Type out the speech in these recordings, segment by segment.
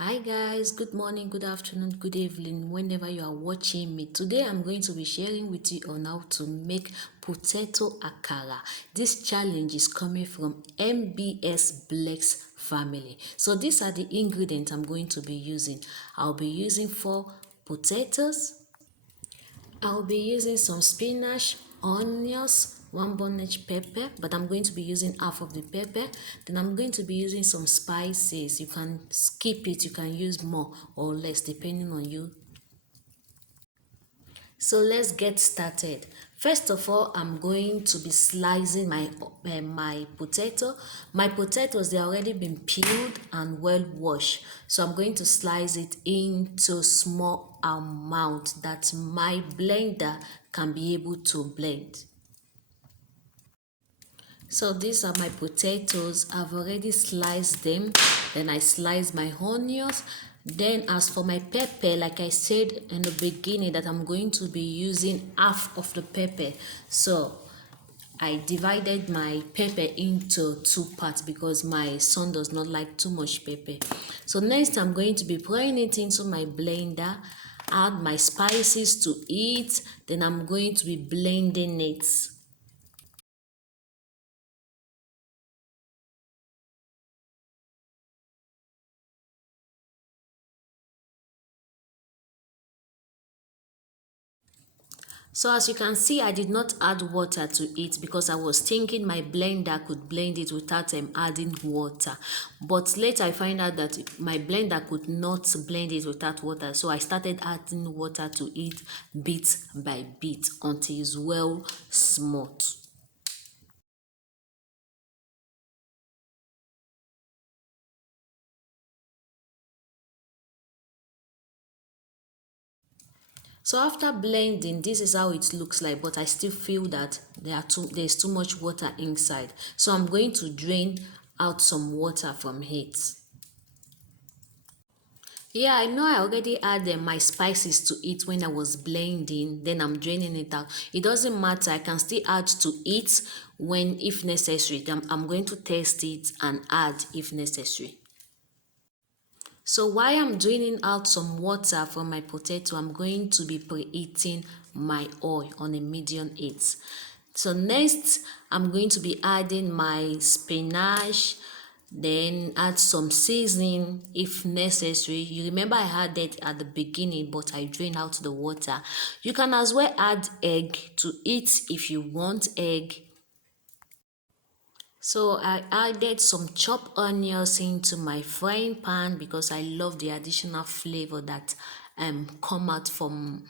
Hi guys, good morning, good afternoon, good evening, whenever you are watching me. Today I'm going to be sharing with you on how to make potato akara. This challenge is coming from MBS Blex family. So these are the ingredients I'm going to be using. I'll be using 4 potatoes, I'll be using some spinach, onions, one bonnet pepper, but I'm going to be using half of the pepper. Then I'm going to be using some spices. You can skip it, you can use more or less depending on you. So let's get started. First of all, I'm going to be slicing my potato. My potatoes, they already been peeled and well washed. So I'm going to slice it into small amount that my blender can be able to blend. So these are my potatoes. I've already sliced them. Then I slice my onions. Then as for my pepper, like I said in the beginning that I'm going to be using half of the pepper. So I divided my pepper into 2 parts because my son does not like too much pepper. So next I'm going to be pouring it into my blender, add my spices to it. Then I'm going to be blending it. So as you can see, I did not add water to it because I was thinking my blender could blend it without adding water. But later I find out that my blender could not blend it without water. So I started adding water to it bit by bit until it's well smooth. So after blending, this is how it looks like, but I still feel that there's too much water inside. So I'm going to drain out some water from it. Yeah, I know I already added my spices to it when I was blending, then I'm draining it out. It doesn't matter, I can still add to it when if necessary. I'm going to test it and add if necessary. So while I'm draining out some water from my potato, I'm going to be preheating my oil on a medium heat. So next, I'm going to be adding my spinach, then add some seasoning if necessary. You remember I had that at the beginning, but I drained out the water. You can as well add egg to it if you want egg. So I added some chopped onions into my frying pan because I love the additional flavor that come out from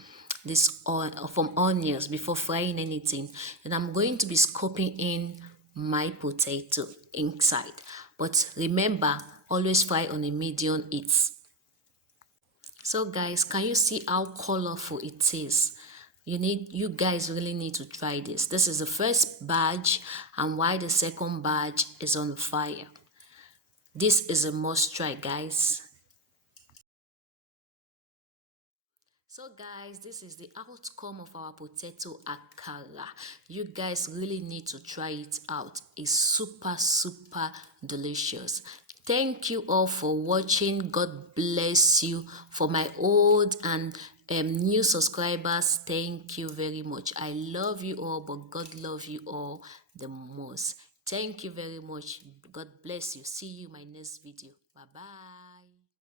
from onions before frying anything. And I'm going to be scoping in my potato inside. But remember, always fry on a medium heat. So guys, can you see how colorful it is? You guys really need to try this. This is the first batch, and while the second batch is on fire. This is a must try, guys. So guys, this is the outcome of our potato akara. You guys really need to try it out. It's super delicious. Thank you all for watching. God bless you. For my old and new subscribers, thank you very much. I love you all, but God love you all the most. Thank you very much. God bless you. See you in my next video. Bye bye.